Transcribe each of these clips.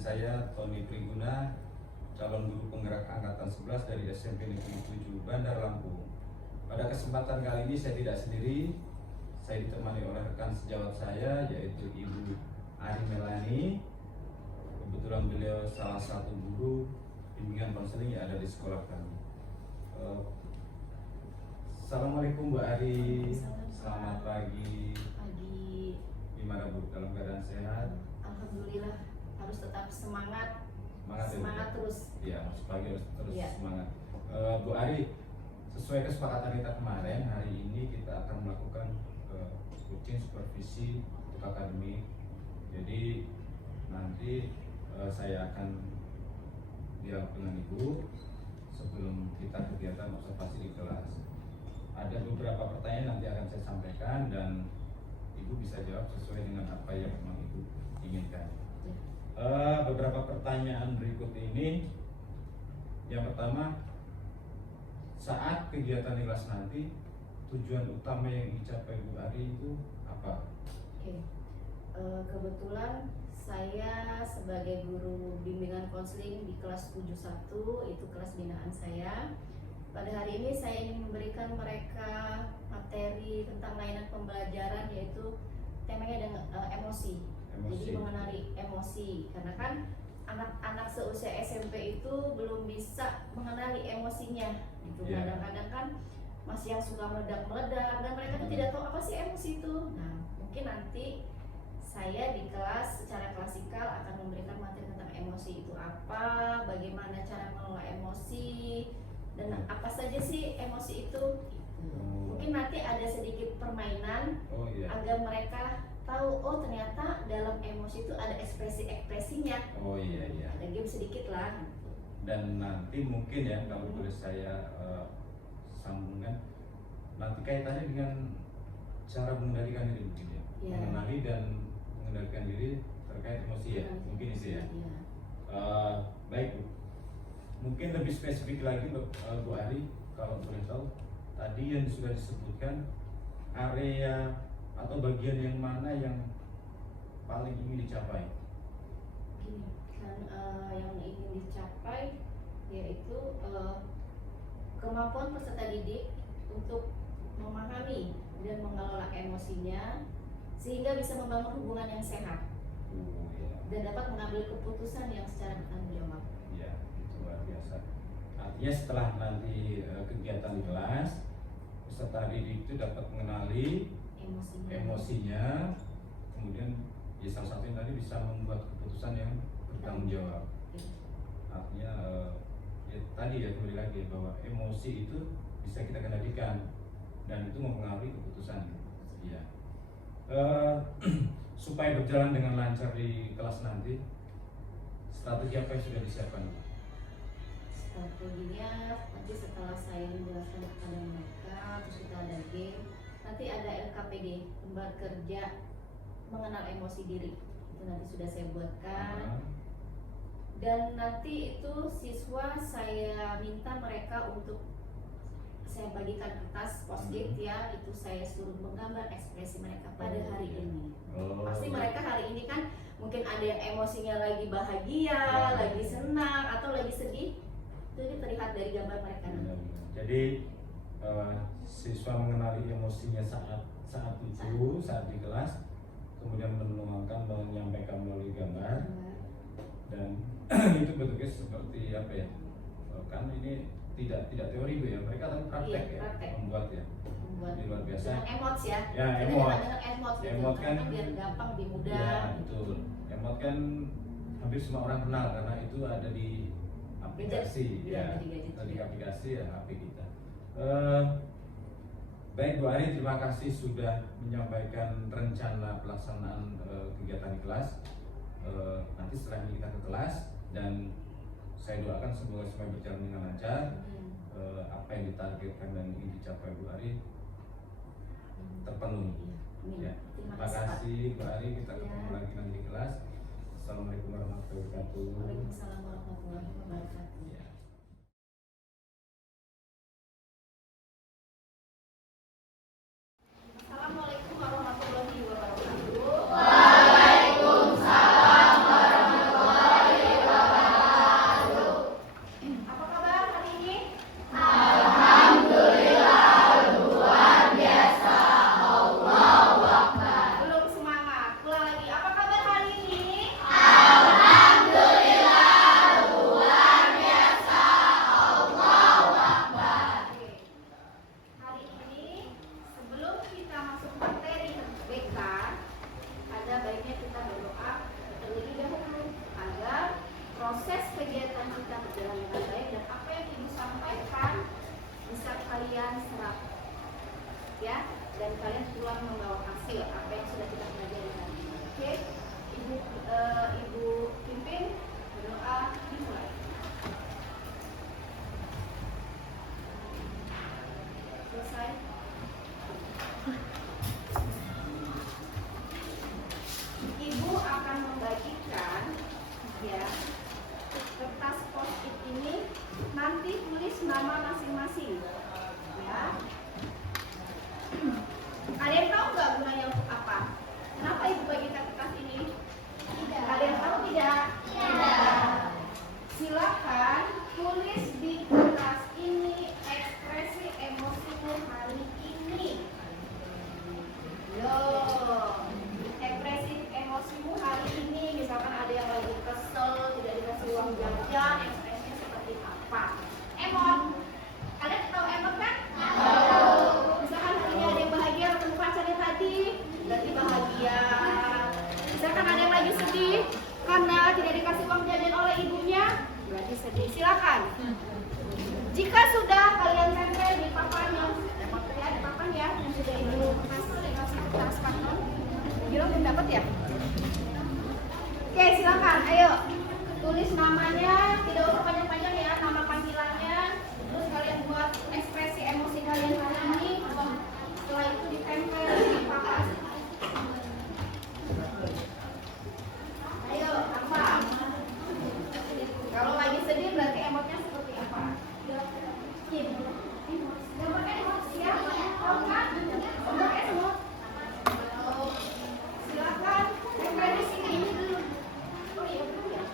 saya Tony Priguna, calon guru penggerak angkatan 11 dari SMP Negeri 7 Bandar Lampung. Pada kesempatan kali ini saya tidak sendiri, saya ditemani oleh rekan sejawat saya yaitu Ibu Ari Melani. Kebetulan beliau salah satu guru bimbingan konseling yang ada di sekolah kami. Assalamualaikum Bu Ari. Selamat pagi. Gimana Bu, dalam keadaan sehat? Alhamdulillah, harus tetap semangat. Semangat terus. Ya, pagi harus terus Ya. semangat. Bu Ari, sesuai kesepakatan kita kemarin, hari ini kita akan melakukan coaching supervisi untuk akademik. Jadi nanti saya akan dialog dengan Ibu sebelum kita kegiatan observasi di kelas. Ada beberapa pertanyaan nanti akan saya sampaikan dan Ibu bisa jawab sesuai dengan apa yang memang Ibu inginkan. Beberapa pertanyaan berikut ini. Yang pertama, saat kegiatan di kelas nanti, tujuan utama yang dicapai Bu Ari itu apa? Oke. Kebetulan saya sebagai guru bimbingan konseling di kelas 71, itu kelas binaan saya. Pada hari ini saya ingin memberikan mereka materi tentang layanan pembelajaran, yaitu temanya dengan emosi. Jadi mengenali emosi, karena kan anak-anak seusia SMP itu belum bisa mengenali emosinya gitu. Kadang-kadang kan masih yang suka meledak-meledak dan mereka tuh tidak tahu apa sih emosi itu. Nah, mungkin nanti saya di kelas secara klasikal akan memberikan materi tentang emosi itu apa, bagaimana cara mengelola emosi, dan apa saja sih emosi itu. Mungkin nanti ada sedikit permainan agar mereka tahu, oh ternyata dalam emosi itu ada ekspresi-ekspresinya. Ada game sedikit lah. Dan nanti mungkin ya, kalau boleh saya sambungkan, nanti kaitannya dengan cara mengendalikan diri mungkin ya. Mengenali dan mengendalikan diri terkait emosi ya, mungkin itu ya. Baik Bu, mungkin lebih spesifik lagi Bu Ari, kalau boleh tahu, tadi yang sudah disebutkan area atau bagian yang mana yang paling ingin dicapai? Gini, kan yang ingin dicapai yaitu kemampuan peserta didik untuk memahami dan mengelola emosinya sehingga bisa membangun hubungan yang sehat dan dapat mengambil keputusan yang secara bertanggung jawab. Ya, itu luar biasa. Artinya setelah nanti kegiatan di kelas, peserta didik itu dapat mengenali emosinya, kemudian ya salah satunya tadi bisa membuat keputusan yang bertanggung jawab. Artinya ya tadi ya kembali lagi bahwa emosi itu bisa kita kendalikan dan itu mempengaruhi keputusan. Iya. Supaya berjalan dengan lancar di kelas nanti, strategi apa yang sudah disiapkan? Strateginya nanti setelah saya menjelaskan kepada mereka, terus kita ada game. Nanti ada LKPD, lembar kerja mengenal emosi diri. Itu nanti sudah saya buatkan. Dan nanti itu siswa saya minta mereka untuk saya bagikan kertas post-it ya, itu saya suruh menggambar ekspresi mereka pada hari ini. Pasti mereka hari ini kan mungkin ada yang emosinya lagi bahagia, lagi senang atau lagi sedih. Itu terlihat dari gambar mereka nanti. Jadi siswa mengenali emosinya saat itu, saat di kelas, kemudian menuangkan, menyampaikan melalui gambar, dan itu bentuknya seperti apa ya? Kan ini tidak teori Bu ya, mereka tapi praktek membuat ya. Ini luar biasa. Dengan emot ya. Dengan emot gitu. Emot kan biar gampang, lebih mudah. Ya, betul. Emot kan hampir semua orang kenal karena itu ada di aplikasi di aplikasi ya HP kita. Baik Bu Ari, terima kasih sudah menyampaikan rencana pelaksanaan kegiatan di kelas. Nanti setelah ini kita ke kelas dan saya doakan semoga semua berjalan dengan lancar. Apa yang ditargetkan dan ingin dicapai Bu Ari terpenuhi. Ya. Terima kasih Bu Ari, kita ketemu lagi nanti di kelas. Assalamualaikum warahmatullahi wabarakatuh. Waalaikumsalam warahmatullahi wabarakatuh. Assalamualaikum warahmatullahi wabarakatuh. Waalaikumsalam warahmatullahi nanti tulis nama masing-masing. Ya. Ada yang tahu nggak gunanya untuk apa? Kenapa ibu bagikan kertas ini? Tidak. Ada yang tahu tidak? Tidak. Silakan tulis di kertas ini ekspresi emosimu hari ini. Yo, ekspresi emosimu hari ini. Misalkan ada yang lagi kesel, tidak dikasih uang jajan, ekspresinya seperti apa? Emot. Kalian tahu emot kan? Tahu. Misalkan hari ini ada yang bahagia ketemu pacarnya tadi, berarti bahagia. Misalkan ada yang lagi sedih karena tidak dikasih uang jajan oleh ibunya, berarti sedih. Silakan. Jika sudah kalian tempel di papannya, ya di papan ya, yang sudah ibu kasih kertas karton. Gila belum dapat ya? Oke, silakan. Ayo tulis namanya, tidak usah panjang-panjang ya, nama panggilannya. Terus kalian buat ekspresi emosi kalian hari ini. Setelah itu ditempel di papan. Ayo, apa? Kalau lagi sedih berarti emotnya seperti apa? Gambarkan emosi ya? Tahu kan? Gambarkan semua. Silakan. Tempel di sini. Oh iya, betul ya.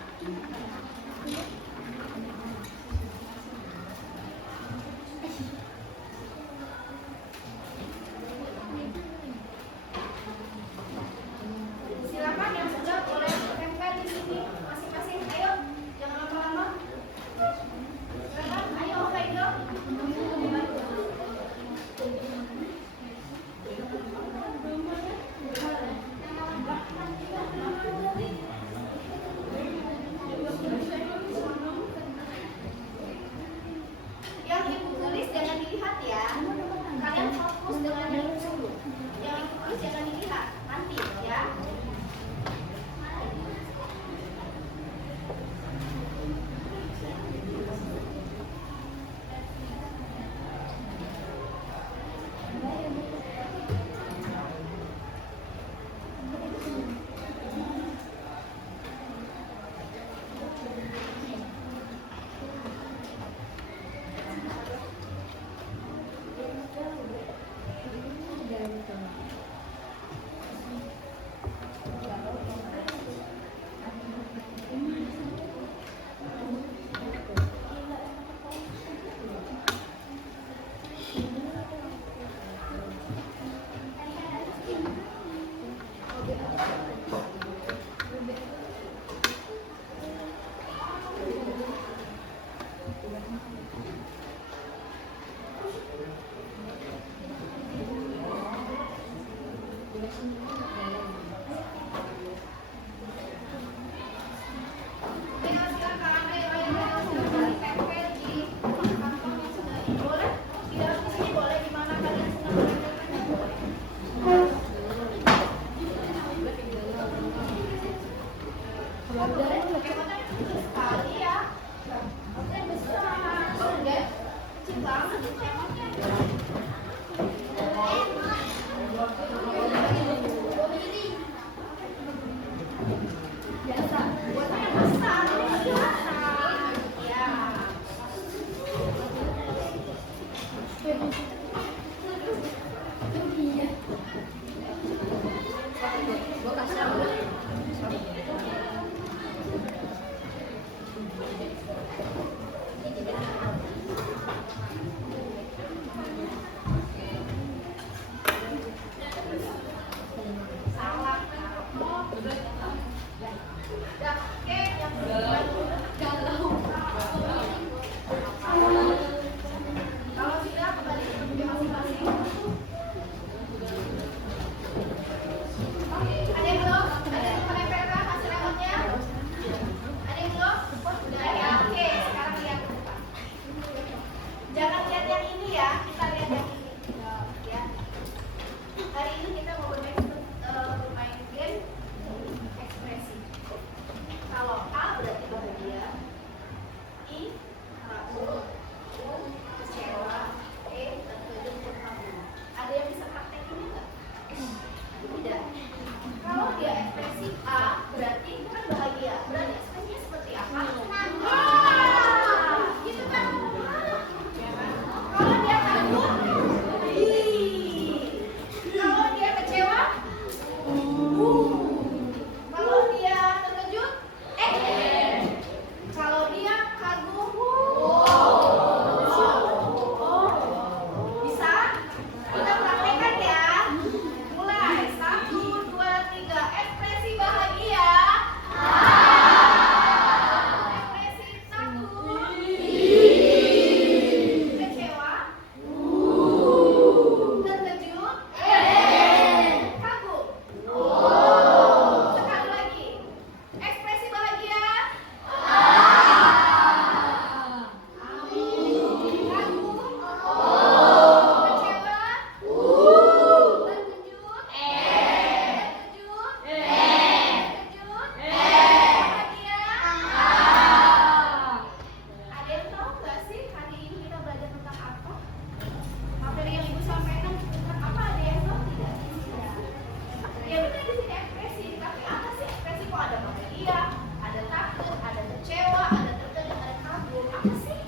apa sih?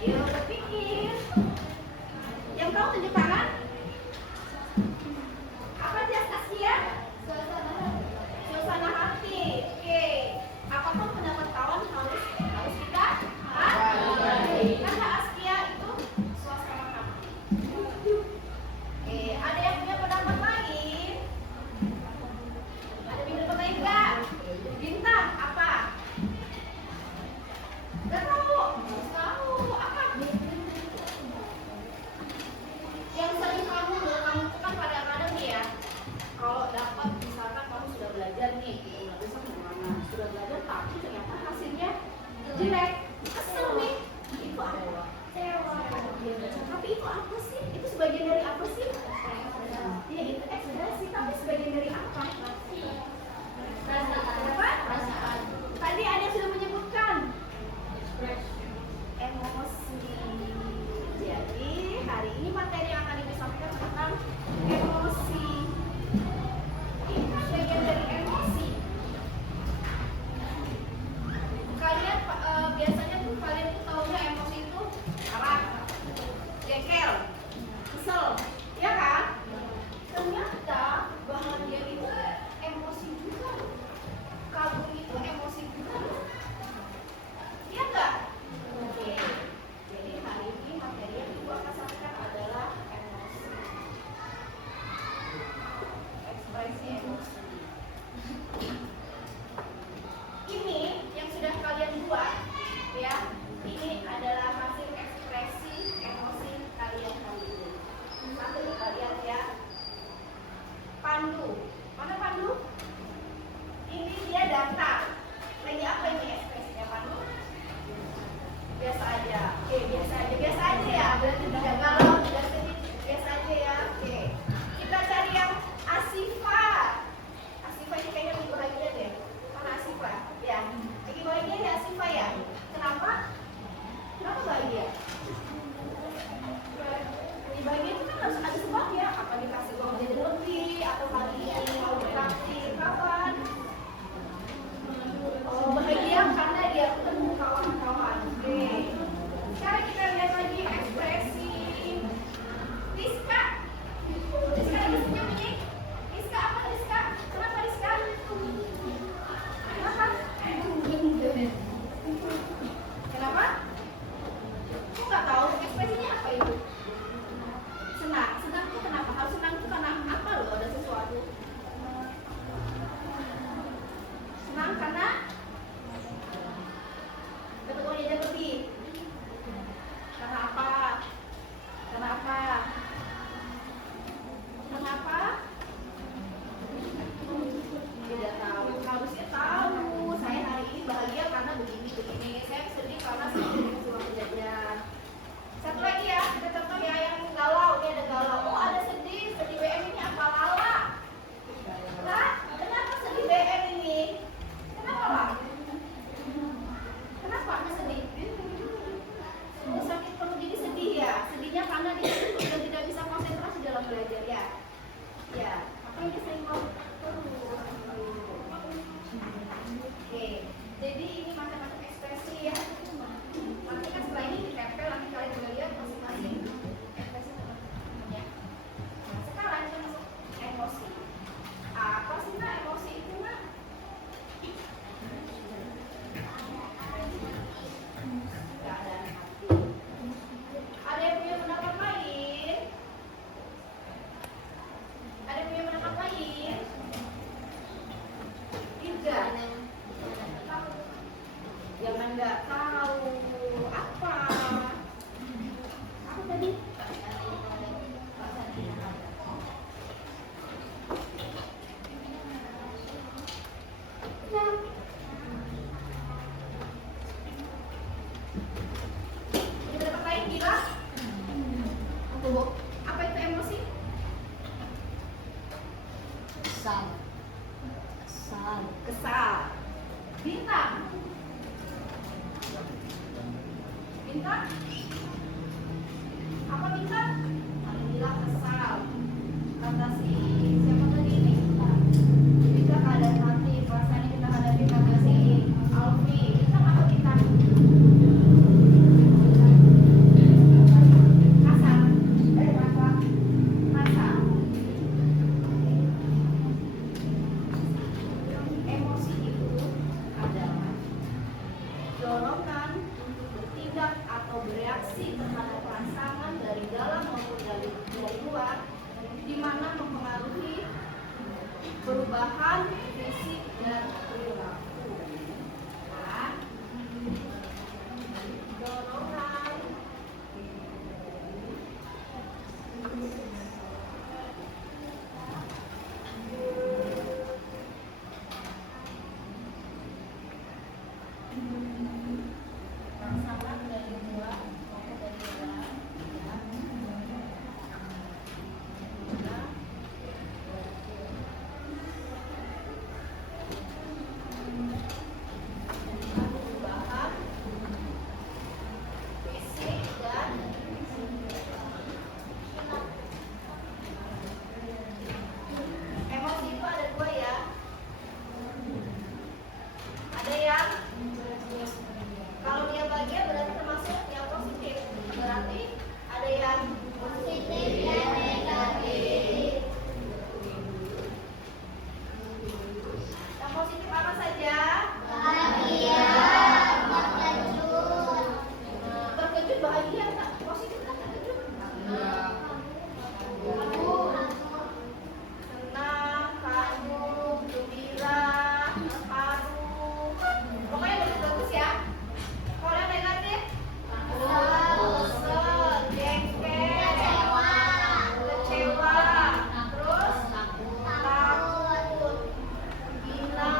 Ayo berpikir. Yang tahu tunjuk tangan. Apa jas Askia? Suasana hati. Oke. Apakah pendapat kawan harus kita? Kata Askia itu suasana hati. Oke, ada yang punya pendapat lain? Ada pendapat lain nggak? Bintang apa? Nggak tahu. Harus tahu apa? Yang sering kamu kan kadang-kadang nih ya, kalau dapat misalkan kamu sudah belajar nih, udah bisa kemana, sudah belajar tapi ternyata hasilnya jelek, kesel nih. Itu apa? Tapi itu apa sih? Itu sebagian dari apa sih? Ya itu ekspresi, tapi sebagian dari apa? Perasaan. Tadi ada yang sudah menyebutkan emosi. Jadi hari ini materi yang akan disampaikan tentang emosi. Itu bagian dari emosi. Kalian biasanya tuh kalian tuh taunya emosi itu marah, jengkel, kesel, ya kan? Ternyata bahagia itu emosi juga. Kagum itu emosi juga. Iya enggak? Oke. Jadi hari ini materi yang ibu akan sampaikan adalah emosi. Ekspresi emosi. Ini yang sudah kalian buat, ya. Ini adalah hasil ekspresi emosi kalian hari ini. Satu kalian ya. Pandu. Mana Pandu? Ini dia data. Lagi apa ini ekspresinya Pandu? Biasa aja. Oke, biasa aja ya. Berarti tidak galau, tidak sedih, biasa aja ya. Oke. Kita cari yang Asifa. Asifa ini kayaknya lebih bahagia deh. Mana Asifa? Ya. Lagi bahagia ya Asifa ya. Kenapa? Kenapa bahagia? Lagi bahagia itu kan harus ada sebab ya. Apa dikasih uang jajan lebih atau hari ini mau traktir kapan? Oh, bahagia karena dia ketemu kawan-kawan. Oke. Sekarang kita lihat lagi ekspresi Rizka. Rizka lagi senyum ini. Rizka apa Rizka? Kenapa Rizka? Kenapa? Kenapa? Kok nggak tahu ekspresinya apa itu? Senang. Senang itu kenapa? Harus senang itu karena apa loh? Ada sesuatu. Senang karena ketemu jajan lebih. Karena apa? Kenapa? Kenapa? Tidak tahu. Harusnya tahu. Saya hari ini bahagia karena begini. Saya sedih karena saya dikasih uang jajan. Satu lagi ya, kita contoh ya yang galau. Ini ada galau. Oh ada sedih. Sedih BM ini apa Lala? Lah, kenapa sedih BM ini? Kenapa Pak? Kenapa Anda sedih? Oh, sakit perut jadi sedih ya? Sedihnya karena dia sudah tidak bisa konsentrasi dalam belajar ya? Ya, makanya dia sering mau perut. Oke, jadi ini macam-macam ekspresi ya. Nanti kan setelah ini ditempel, nanti kalian juga lihat masing-masing ekspresi teman-temannya. Nah, sekarang kita masuk emosi. Apa sih Nak emosi itu Nak? Keadaan hati. Ada yang punya pendapat lain? Ada yang punya pendapat lain? Tidak. Jangan nggak tahu apa. Apa tadi? Nah. Ada pendapat lain gila? Apa itu emosi? Kesal. Bintang. Apa bintang? Alhamdulillah kesal. Kata si siapa tadi ini? Kita keadaan hati, perasaan yang kita hadapi kata si Alfi. Bintang apa bintang? atau bereaksi terhadap rangsangan dari dalam maupun dari luar, di mana mempengaruhi perubahan fisik dan perilaku. Ya. Dorongan, rangsangan dari luar maupun dari dalam, ya. Perubahan fisik dan emosi itu ada dua ya. Ada yang kalau dia bahagia berarti termasuk yang positif. Berarti ada yang positif dan negatif. Yang positif apa saja? Bahagia, terkejut. Terkejut bahagia tak? Positif kan terkejut? Senang, kagum, gembira, terharu. Pokoknya bagus-bagus ya. Kalau yang negatif? Kesel, jengkel, kecewa, terus takut, gila,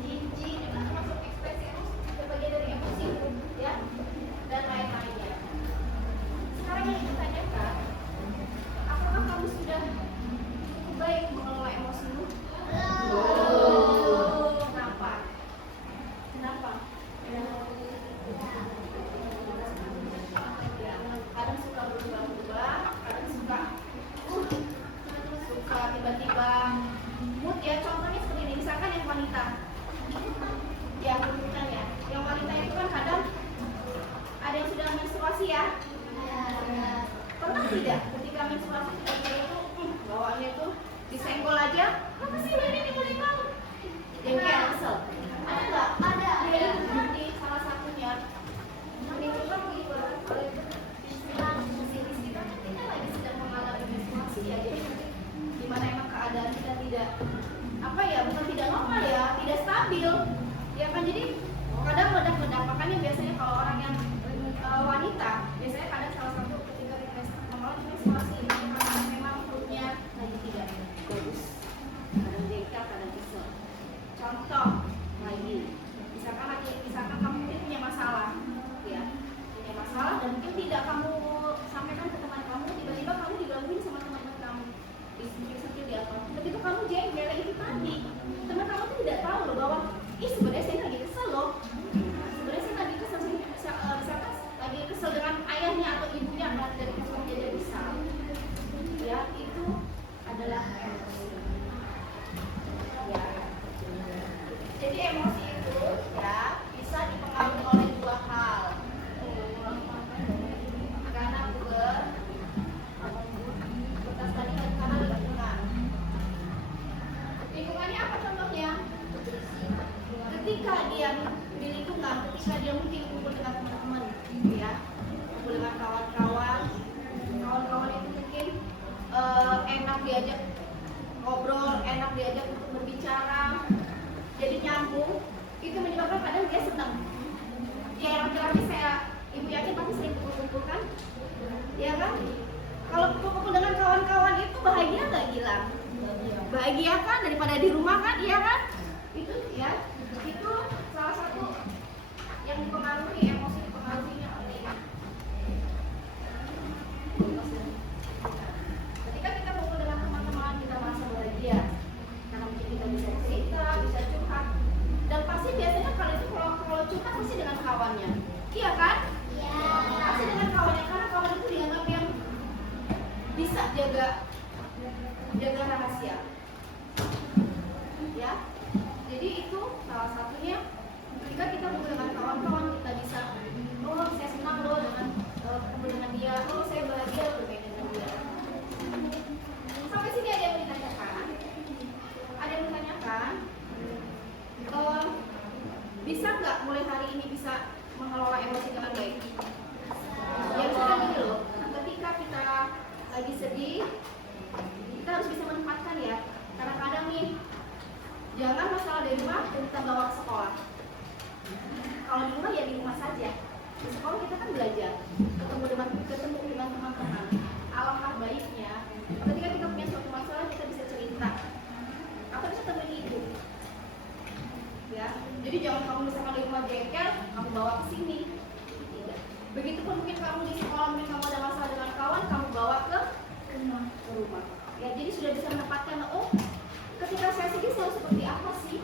jijik, itu termasuk ekspresi emosi, sebagian dari emosi, ya, dan lain-lainnya. Sekarang yang kita tanyakan, apakah kamu sudah cukup baik mengelola emosimu? Kenapa? Kenapa? Ya, kadang suka berubah-ubah, kadang suka tiba-tiba mood ya. Contohnya seperti ini, misalkan yang wanita, ya misalnya, yang wanita itu kan kadang ada yang sudah menstruasi ya. Pernah tidak ketika menstruasi tiba-tiba itu bawaannya itu disenggol aja, apa sih ini mulai kamu? Jengkel, kesel. Ada nggak? Ada. Ya itu tadi salah satunya menimbulkan pengibaran oleh istilah kita kan kita lagi sedang mengalami menstruasi ya. Jadi dimana emang keadaan kita tidak apa ya, bukan tidak normal ya, tidak stabil ya kan. Jadi kadang meledak-ledak. Makanya biasanya kalau orang yang wanita biasanya kadang salah satu ketika mengalami menstruasi itu karena memang perutnya lagi tidak bagus, kadang jengkel, kadang kesel. Contoh lagi, misalkan kamu mungkin punya masalah ya, punya masalah dan mungkin tidak kamu sampaikan ke teman kamu, tiba-tiba kamu digangguin sama teman-teman kamu, disentil di apa, tiba-tiba kamu jengkel. Itu tadi teman kamu tuh tidak tahu loh bahwa sebenarnya saya lagi kesel loh, sebenarnya saya lagi kesel, misalkan lagi kesel dengan ayahnya atau ibunya dari kasus kejadian besar ya. Itu adalah emosi ya. Jadi emosi itu ya bisa dipengaruhi oleh dua hal, karena karena lingkungan. Lingkungannya apa contohnya? Ketika dia di lingkungan, ketika dia mungkin kumpul dengan teman-teman ya, kumpul dengan kawan-kawan itu mungkin enak diajak ngobrol, enak diajak untuk berbicara, jadi nyambung. Itu menyebabkan kadang dia senang ya. Yang laki-laki ibu yakin pasti sering kumpul-kumpul kan ya kan. Kalau kumpul dengan kawan-kawan itu bahagia nggak Gilang? Bahagia kan, daripada di rumah kan, iya kan? Itu ya, itu salah satu yang dipengaruhi, emosi dipengaruhinya oleh ketika kita kumpul dengan teman-teman, kita merasa bahagia karena mungkin kita bisa cerita, bisa curhat, dan pasti biasanya kalau curhat pasti dengan kawannya, iya kan? Iya. Pasti dengan kawannya, karena kawan itu dianggap yang bisa jaga rahasia ya. Jadi itu salah satunya, ketika kita kumpul dengan kawan-kawan, kita bisa, oh saya senang loh dengan kumpul dengan dia, oh saya bahagia bermain dengan dia. Sampai sini ada yang ditanyakan? Ada yang ditanyakan? Bisa nggak mulai hari ini bisa mengelola emosi dengan baik? rumah saja. Di sekolah kita kan belajar, ketemu dengan teman-teman. Alangkah baiknya ketika kita punya suatu masalah kita bisa cerita atau bisa teman hidup. Ya, jadi jangan kamu misalkan di rumah jengkel, kamu bawa ke sini. Tidak. Begitupun mungkin kamu di sekolah, mungkin kamu ada masalah dengan kawan, kamu bawa ke rumah. Ya, jadi sudah bisa menempatkan, oh, ketika saya sedih saya harus seperti apa sih?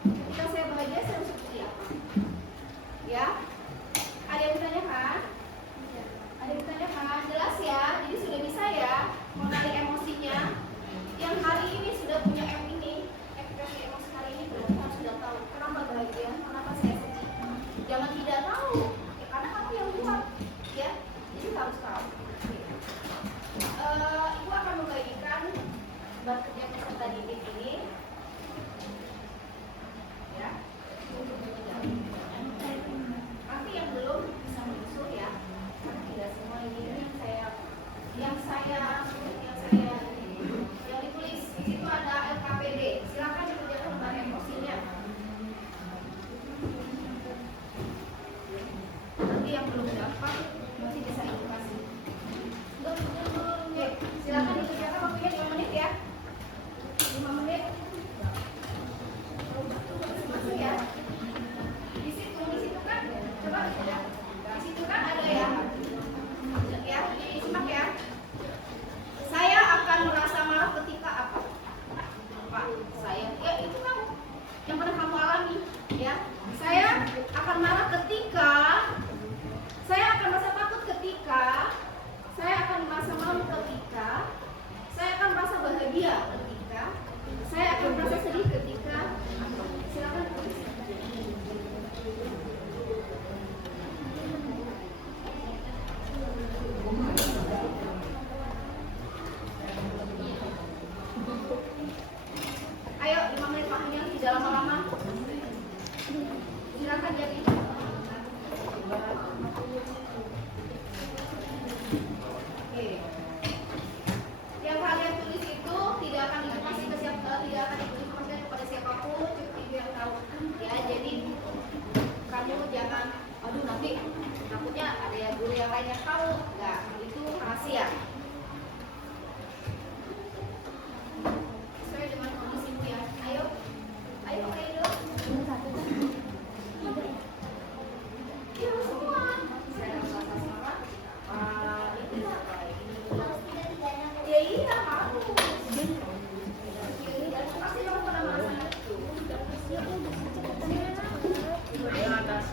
Ketika saya bahagia saya harus seperti apa? Ya, ada yang ditanyakan? Ada yang ditanyakan? Jelas ya? Jadi sudah bisa ya menarik emosinya. Yang hari ini sudah punya ini, ekspresi emosi hari ini berarti harus sudah tahu kenapa bahagia, kenapa saya sedih. Jangan tidak tahu, ya, karena kamu yang buat, ya. Jadi harus tahu. Ibu akan membagikan kerja peserta didik ini, ya, untuk berjalan. Nanti yang belum bisa menyusul ya, karena tidak semua ini yang ditulis di situ ada LKPD. Silakan dikerjakan lembar emosinya. Nanti yang belum dapat nanti bisa ibu kasih. Oke, silakan dikerjakan waktunya 5 menit ya. 5 menit. Masuk ya. Di situ kan, coba ya. Di situ kan ada ya. Ya, disimak ya. Saya akan merasa marah ketika apa? Apa? Saya, ya itu kamu yang pernah kamu alami, ya. Saya akan marah ketika, saya akan merasa takut ketika, saya akan merasa malu ketika, saya akan merasa bahagia ketika, saya akan merasa sedih ketika. Silakan tulis. Ayo 5 menit waktunya, tidak lama-lama. Silakan jadi. Oke. Yang kalian tulis itu tidak akan dikasih ke siapa, tidak akan diinformasikan kepada siapapun, cukup ibu yang tahu. Ya, jadi kamu jangan, aduh nanti takutnya ada yang guru yang lain yang tahu. Enggak, itu rahasia. Sesuai dengan kondisimu ya. Ayo, ayo Edo. Iya semua. Saya akan merasa semangat. Ini apa? Ya iya harus. Pasti kamu pernah merasakan itu. Yang atas.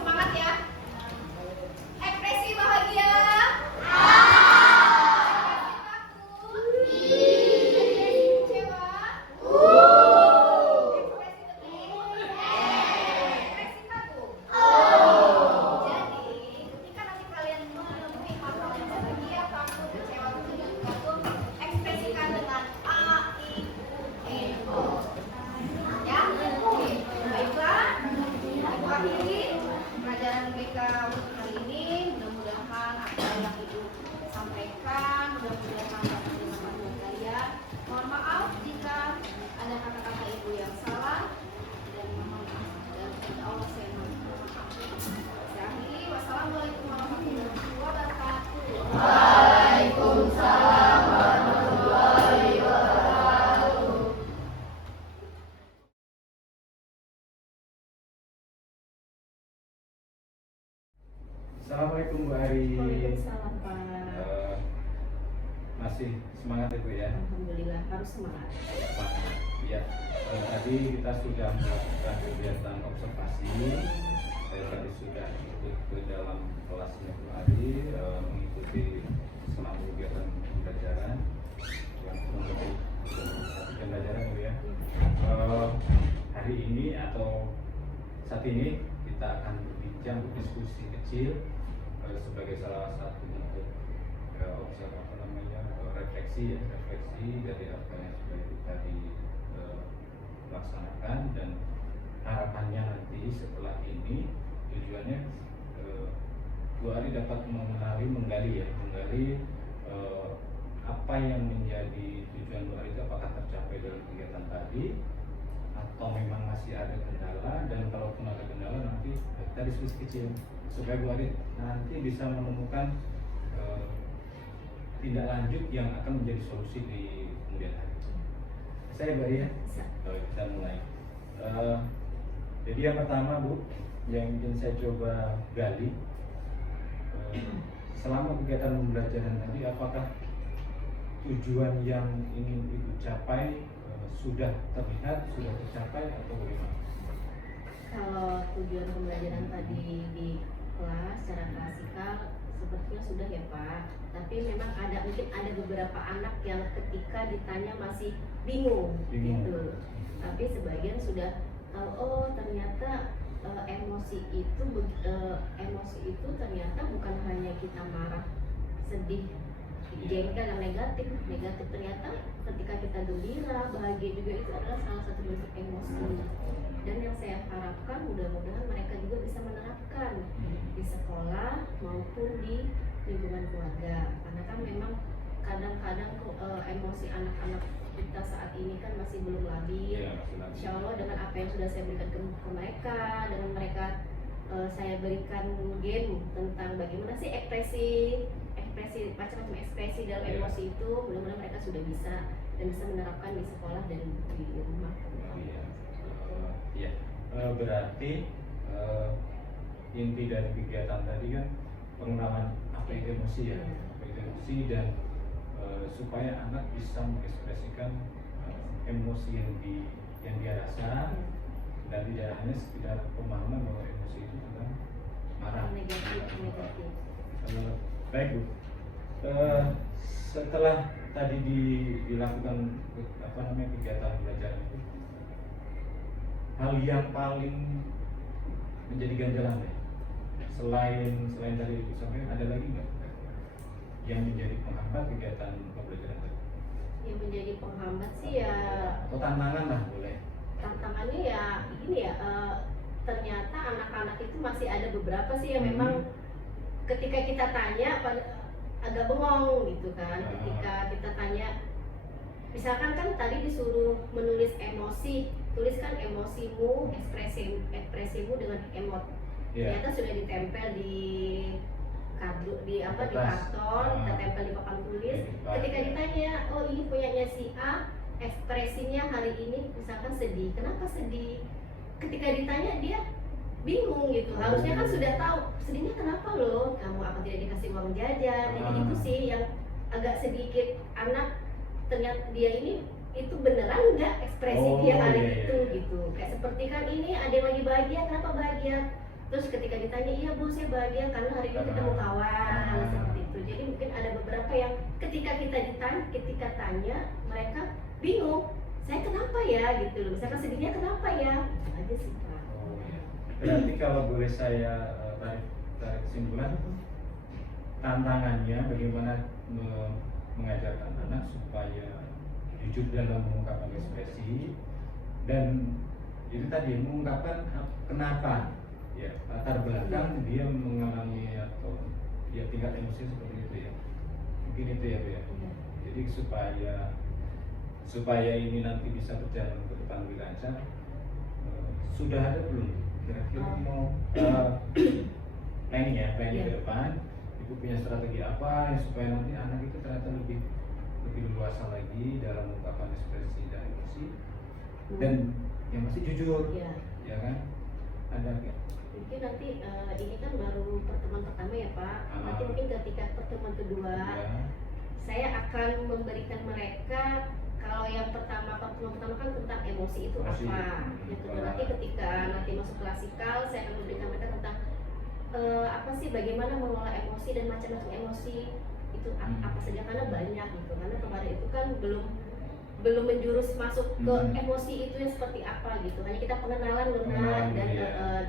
Semangat ya. Ekspresi bahagia. masih semangat ya Bu ya. Alhamdulillah harus semangat. Semangat. Ya, tadi kita sudah melakukan kegiatan observasi. Saya tadi sudah ikut ke dalam kelasnya Bu Ari, mengikuti selama kegiatan pembelajaran yang lebih satu jam pembelajaran Bu ya. Hari ini atau saat ini kita akan berbincang, berdiskusi kecil sebagai salah satu bentuk refleksi dari apa yang sudah kita dilaksanakan, dan harapannya nanti setelah ini tujuannya Bu Ari dapat menggali apa yang menjadi tujuan Bu Ari itu, apakah tercapai dalam kegiatan tadi atau memang masih ada kendala, dan kalaupun ada kendala nanti kita diskusi kecil supaya Bu Ari nanti bisa menemukan tindak lanjut yang akan menjadi solusi di kemudian hari. Saya Bu Ari ya? Kita mulai. Jadi yang pertama Bu, yang ingin saya coba gali, selama kegiatan pembelajaran tadi apakah tujuan yang ingin Ibu capai sudah terlihat, sudah tercapai atau bagaimana? Kalau tujuan pembelajaran tadi di kelas secara klasikal sepertinya sudah ya Pak. Tapi memang mungkin ada beberapa anak yang ketika ditanya masih bingung. Gitu. Tapi sebagian sudah tahu, oh ternyata emosi itu ternyata bukan hanya kita marah, sedih, jengkel yang negatif. Ternyata ketika kita gembira, bahagia juga itu adalah salah satu bentuk emosi. Dan yang saya harapkan mudah-mudahan mereka juga bisa menerapkan di sekolah maupun di lingkungan keluarga. Karena kan memang kadang-kadang emosi anak-anak kita saat ini kan masih belum labil. Insya Allah dengan apa yang sudah saya berikan ke mereka, dengan mereka saya berikan game tentang bagaimana sih ekspresi macam-macam ekspresi dalam emosi itu, mudah-mudahan mereka sudah bisa dan bisa menerapkan di sekolah dan di rumah. Berarti inti dari kegiatan tadi kan pengenalan apa itu emosi ya, apa itu emosi, dan supaya anak bisa mengekspresikan emosi yang dia rasa, dan tidak hanya sekedar pemahaman bahwa emosi itu adalah marah. Negatif. Baik Bu, setelah tadi dilakukan kegiatan belajar itu, hal yang paling menjadi ganjalan ya, selain tadi Ibu sampaikan, ada lagi nggak yang menjadi penghambat kegiatan pembelajaran tadi? Yang menjadi penghambat sih ya, atau tantangan lah boleh. Tantangannya ya begini ya, ternyata anak-anak itu masih ada beberapa sih yang memang ketika kita tanya agak bengong gitu kan. Ketika kita tanya, misalkan kan tadi disuruh menulis emosi, tuliskan emosimu, ekspresimu dengan emot. Ternyata sudah ditempel di kartu, di karton, kita tempel di papan tulis. Ketika ditanya, oh ini punyanya si A, ekspresinya hari ini misalkan sedih. Kenapa sedih? Ketika ditanya dia bingung gitu. Harusnya kan sudah tahu sedihnya kenapa loh, kamu apa tidak dikasih uang jajan. Jadi itu sih yang agak sedikit anak, ternyata dia ini itu beneran enggak ekspresi dia hari itu gitu. Kayak seperti kan ini ada yang lagi bahagia, kenapa bahagia? Terus ketika ditanya, iya Bu saya bahagia karena hari ini ketemu kawan, seperti itu. Jadi mungkin ada beberapa yang ketika kita tanya mereka bingung, saya kenapa ya gitu loh. Misalkan sedihnya kenapa ya? Itu aja sih Pak. Berarti kalau boleh saya tarik kesimpulan, tantangannya bagaimana mengajarkan anak supaya jujur dalam mengungkapkan ekspresi, dan itu tadi mengungkapkan kenapa ya, latar belakang dia mengalami atau dia tingkat emosi seperti itu ya, mungkin itu ya Bu ya. Jadi supaya ini nanti bisa berjalan ke depan lebih lancar, sudah ada belum kira-kira mau planning ke depan, Ibu punya strategi apa ya, supaya nanti anak itu ternyata lebih luasa lagi dalam mengungkapkan ekspresi dan emosi, dan yang masih jujur, ya kan? Ada nggak? Mungkin nanti ini kan baru pertemuan pertama ya Pak. Nanti mungkin ketika pertemuan kedua saya akan memberikan mereka, kalau yang pertama kan tentang emosi itu Emosi. apa gitu. Dan nanti ketika nanti masuk klasikal, saya akan memberikan mereka tentang apa sih, bagaimana mengelola emosi dan macam-macam emosi itu apa saja, karena banyak gitu. Karena kemarin itu kan belum menjurus masuk ke emosi itu yang seperti apa gitu. Hanya kita pengenalan dan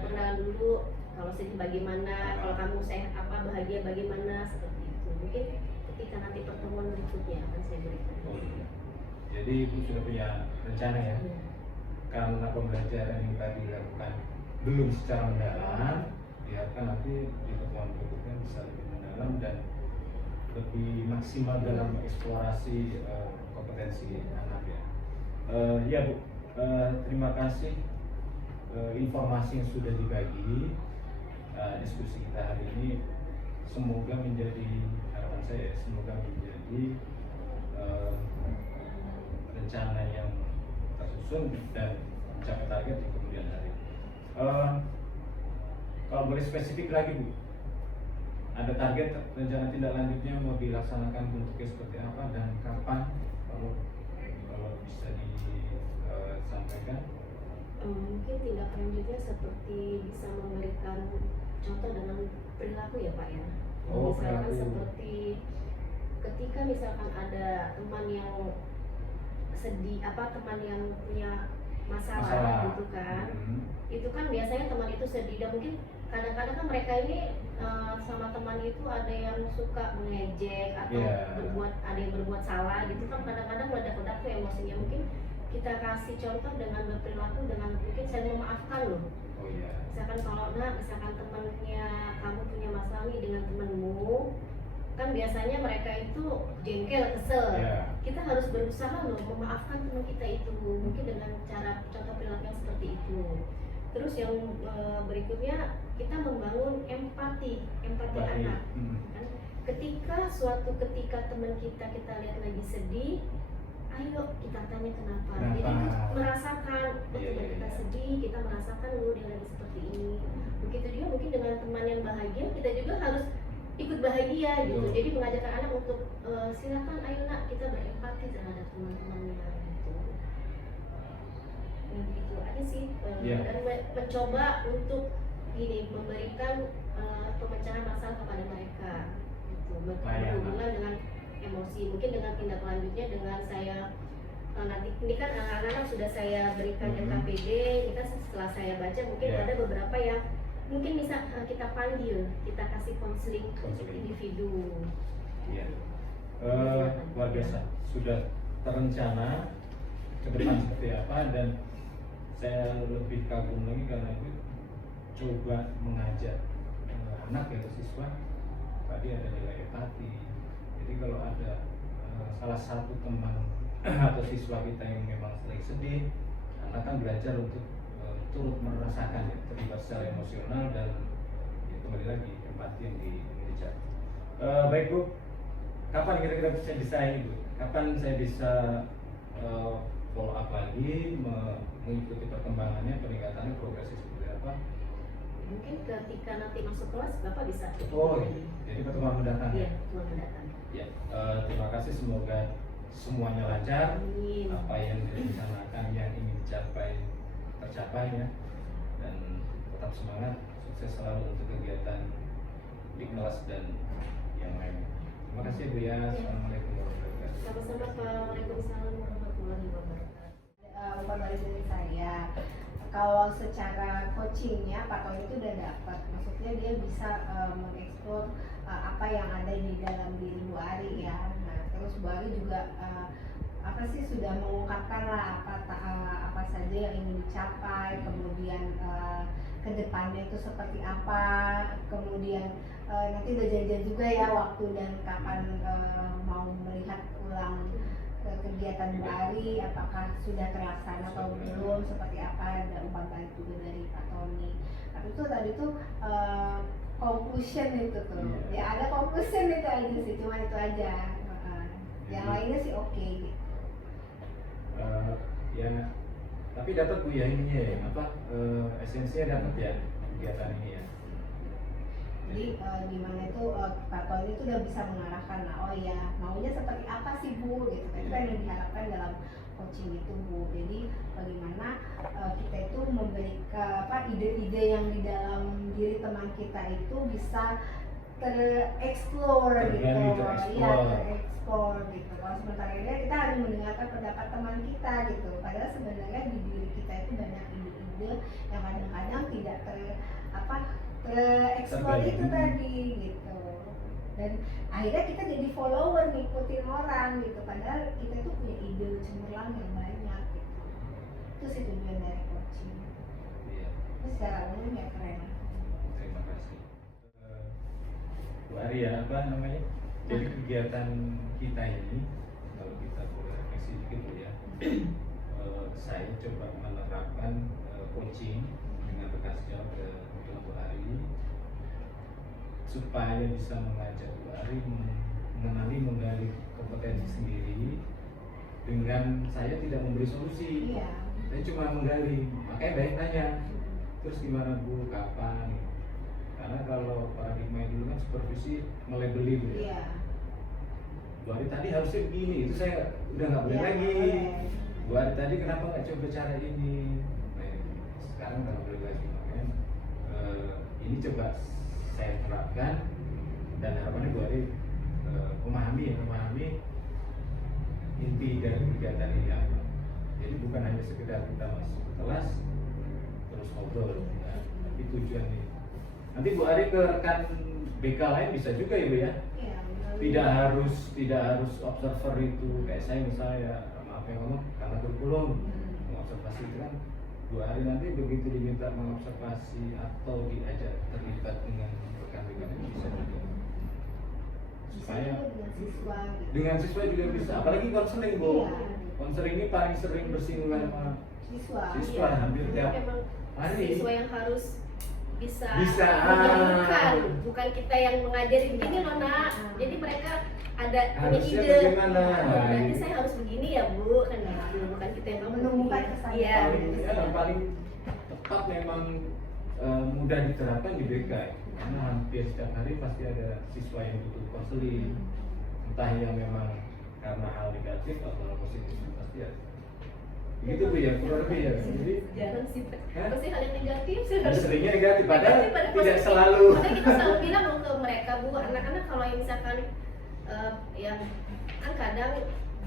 pengenalan dulu, kalau sedih bagaimana, kalau kamu sehat apa, bahagia bagaimana, seperti itu. Mungkin ketika nanti pertemuan berikutnya akan saya berikan. Oh, iya. Jadi Ibu sudah punya rencana ya? Iya. Karena pembelajaran yang tadi dilakukan belum secara mendalam, diharapkan nanti di pertemuan berikutnya bisa lebih mendalam dan lebih maksimal dalam eksplorasi kompetensi anak ya. Ya Bu, terima kasih informasi yang sudah dibagi. Diskusi kita hari ini semoga menjadi harapan saya, semoga menjadi rencana yang tersusun dan mencapai target di kemudian hari. Kalau boleh spesifik lagi Bu, ada target rencana tindak lanjutnya mau dilaksanakan bentuknya seperti apa dan kapan, kalau bisa disampaikan? Mungkin tindak lanjutnya seperti bisa memberikan contoh dengan perilaku ya Pak ya. Oh, Misalkan perilaku. seperti ketika misalkan ada teman yang sedih, teman yang punya masalah gitu kan, itu kan biasanya teman itu sedih, dan mungkin kadang-kadang kan mereka ini sama teman itu ada yang suka mengejek atau ada yang berbuat salah gitu kan, kadang-kadang meledak-ledak tuh emosinya. Mungkin kita kasih contoh dengan berperilaku, dengan mungkin saya memaafkan loh. Oh iya. Misalkan kalau misalkan temannya kamu punya masalah nih dengan temanmu, kan biasanya mereka itu jengkel, kesel. Kita harus berusaha loh memaafkan teman kita itu, mungkin dengan cara contoh perilaku yang seperti itu. Terus yang berikutnya, kita membangun empati anak. Kan? Ketika teman kita lihat lagi sedih, ayo kita tanya kenapa. Jadi kita merasakan, ketika kita sedih, kita merasakan dia lagi seperti ini. Begitu juga mungkin dengan teman yang bahagia, kita juga harus ikut bahagia gitu. Jadi mengajarkan anak untuk silakan, ayo nak, kita berempati terhadap teman-temannya gitu. Nah, begitu aja sih. Dan mencoba untuk memberikan pemecahan masalah kepada mereka gitu. Berhubungan dengan emosi, mungkin dengan tindak lanjutnya dengan saya nanti ini kan anak-anak sudah saya berikan LKPD, ini kan setelah saya baca mungkin ada beberapa yang mungkin bisa kita panggil, kita kasih konseling untuk individu. Iya. Luar biasa, sudah terencana ke depan seperti apa, dan saya lebih kagum lagi karena itu coba mengajak anak ya, siswa tadi ada nilai empati. Jadi kalau ada salah satu teman atau siswa kita yang memang lagi sedih, anak kan belajar untuk turut merasakan, terlibat secara emosional, dan kembali lagi empati yang dicari. Baik Bu, kapan kira-kira saya bisa ini Bu? Kapan saya bisa follow up lagi, mengikuti perkembangannya, peningkatannya, progresnya seperti apa? Mungkin ketika nanti masuk kelas Bapak bisa. Jadi pertemuan mendatang. Iya, pertemuan mendatang. Ya, terima kasih, semoga semuanya lancar. Amin. Apa yang direncanakan, yang ingin tercapai ya, dan tetap semangat, sukses selalu untuk kegiatan di kelas dan yang lain. Terima kasih Bu ya. Assalamualaikum warahmatullahi wabarakatuh. Sama-sama Pak. Waalaikumsalam warahmatullahi wabarakatuh. Umpan balik dari saya, kalau secara coachingnya Pak Tony itu udah dapat, maksudnya dia bisa mengeksplor apa yang ada di dalam diri Bu Ari ya. Nah, terus Bu Ari juga sudah mengungkapkan lah apa saja yang ingin dicapai, kemudian kedepannya itu seperti apa, kemudian nanti udah janjian juga ya waktu dan kapan mau melihat ulang kegiatan Bu Ari, apakah sudah terlaksana atau belum, seperti apa, ada umpan balik juga dari Pak Tony. Tapi itu tadi tuh conclusion itu tuh, ya ada conclusion itu aja sih, cuma itu aja. Yang lainnya sih oke. Ya, tapi dapat Bu ya ininya ya, esensinya dapat ya kegiatan ini ya. Jadi gimana itu Pak Tony itu udah bisa mengarahkan, nah oh ya maunya seperti apa sih Bu gitu kan, itu kan yang diharapkan dalam coaching itu Bu. Jadi bagaimana kita itu memberikan ide-ide yang di dalam diri teman kita itu bisa tereksplor gitu, ya tereksplor gitu. Kalau sementara ini kita harus mendengarkan pendapat teman kita gitu, padahal sebenarnya di diri kita itu banyak ide-ide yang kadang-kadang tidak tereksplor itu tadi gitu. Dan akhirnya kita jadi follower, ngikutin orang gitu, padahal kita itu punya ide cemerlang yang banyak gitu. Itu sih tujuan dari coaching. Iya. Itu secara umum ya keren. Terima kasih. Bu Ari ya, apa namanya? Jadi kegiatan kita ini, kalau kita berefleksi dikit Bu ya, saya coba menerapkan coaching dengan berkas jawab ke Bu Ari supaya bisa mengajak Bu Ari mengenali, menggali kompetensi sendiri dengan saya tidak memberi solusi. Iya. Saya cuma menggali, makanya banyak tanya, terus gimana Bu, kapan? Karena kalau paradigma dulu kan supervisi melabeli Bu. Iya. Bu Ari tadi harusnya begini, itu saya udah nggak boleh Iya, lagi. boleh. Bu Ari tadi kenapa nggak coba cara ini? Nah, sekarang nggak boleh lagi, makanya ini coba saya terapkan dan harapannya Bu Ari memahami inti dari kegiatan ini apa. Jadi bukan hanya sekedar kita masuk ke kelas terus ngobrol, ya. Tapi tujuannya nanti Bu Ari ke rekan BK lain bisa juga ya Bu ya. Iya, Tidak harus observer itu kayak saya misalnya, maaf ya ngomong, karena kurikulum mengobservasi itu kan Bu Ari nanti begitu diminta mengobservasi atau diajak terlibat dengan rekan BK bisa juga. Supaya dengan siswa juga bisa, apalagi konseling Bu. Iya. Konseling ini paling sering bersinggungan sama siswa hampir tiap Memang hari. siswa yang harus bisa Ah. bukan kita yang mengajari begini loh Nak. Jadi mereka ada punya Harusnya ide. bagaimana? Berarti saya harus begini ya Bu, kan gitu. Bukan kita yang Menemukan Iya. kesadaran. Yang paling tepat memang mudah diterapkan di BK, karena hampir setiap hari pasti ada siswa yang butuh konseling, entah yang memang karena hal negatif atau hal positif, pasti ada. Begitu Bu ya, kurang lebih ya. Jadi Jarang sih, Hah? pasti hal yang negatif. seringnya negatif, padahal tidak positif. selalu. Makanya kita selalu bilang loh ke mereka Bu, anak-anak kalau yang misalkan yang kan kadang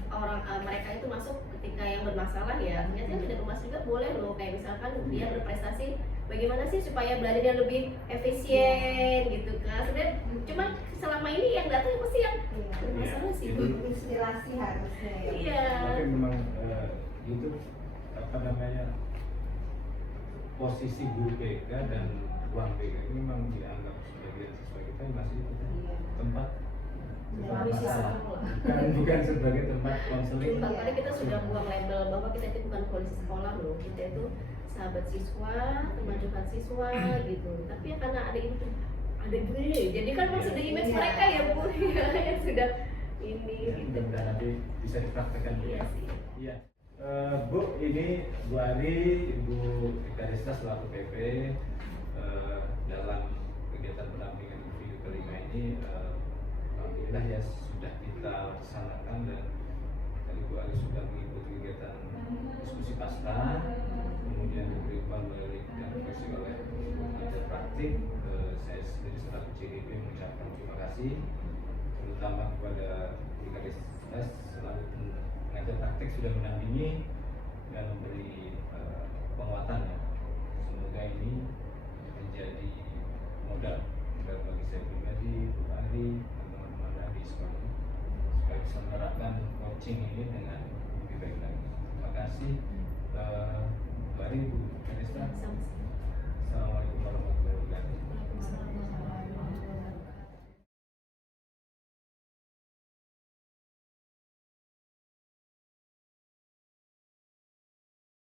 orang mereka itu masuk ketika yang bermasalah ya, ternyata yang tidak bermasalah juga boleh loh, kayak misalkan dia berprestasi, bagaimana sih supaya belajarnya lebih efisien gitu kan. Sebenarnya cuman selama ini yang datang pasti yang bermasalah sih Bu. Inspirasi harusnya ya. Iya. Tapi memang itu apa namanya, posisi guru BK dan ruang BK ini memang dianggap sebagai siswa kita masih tempat masalah, bukan sebagai tempat konseling. Tadi kita sudah buang label bahwa kita itu bukan polisi sekolah loh, kita itu sahabat siswa, teman curhat siswa gitu. Tapi ya karena ada itu jadi kan memang sudah image mereka ya Bu, yang sudah ini. Ya, mudah-mudahan nanti bisa dipraktekkan Bu. Iya sih. Iya. Bu, ini Bu Ari, Ibu Ekarista selaku PP dalam kegiatan pendampingan individu kelima ini, alhamdulillah ya sudah kita laksanakan, dan tadi Bu Ari sudah mengikuti kegiatan diskusi pasca, kemudian diberi umpan balik dan refleksi oleh pengajar praktik. Saya sendiri selaku CDP mengucapkan terima kasih terutama kepada Bu Ekarista selaku pengajar praktik sudah mendampingi dan memberi penguatan ya. Semoga ini menjadi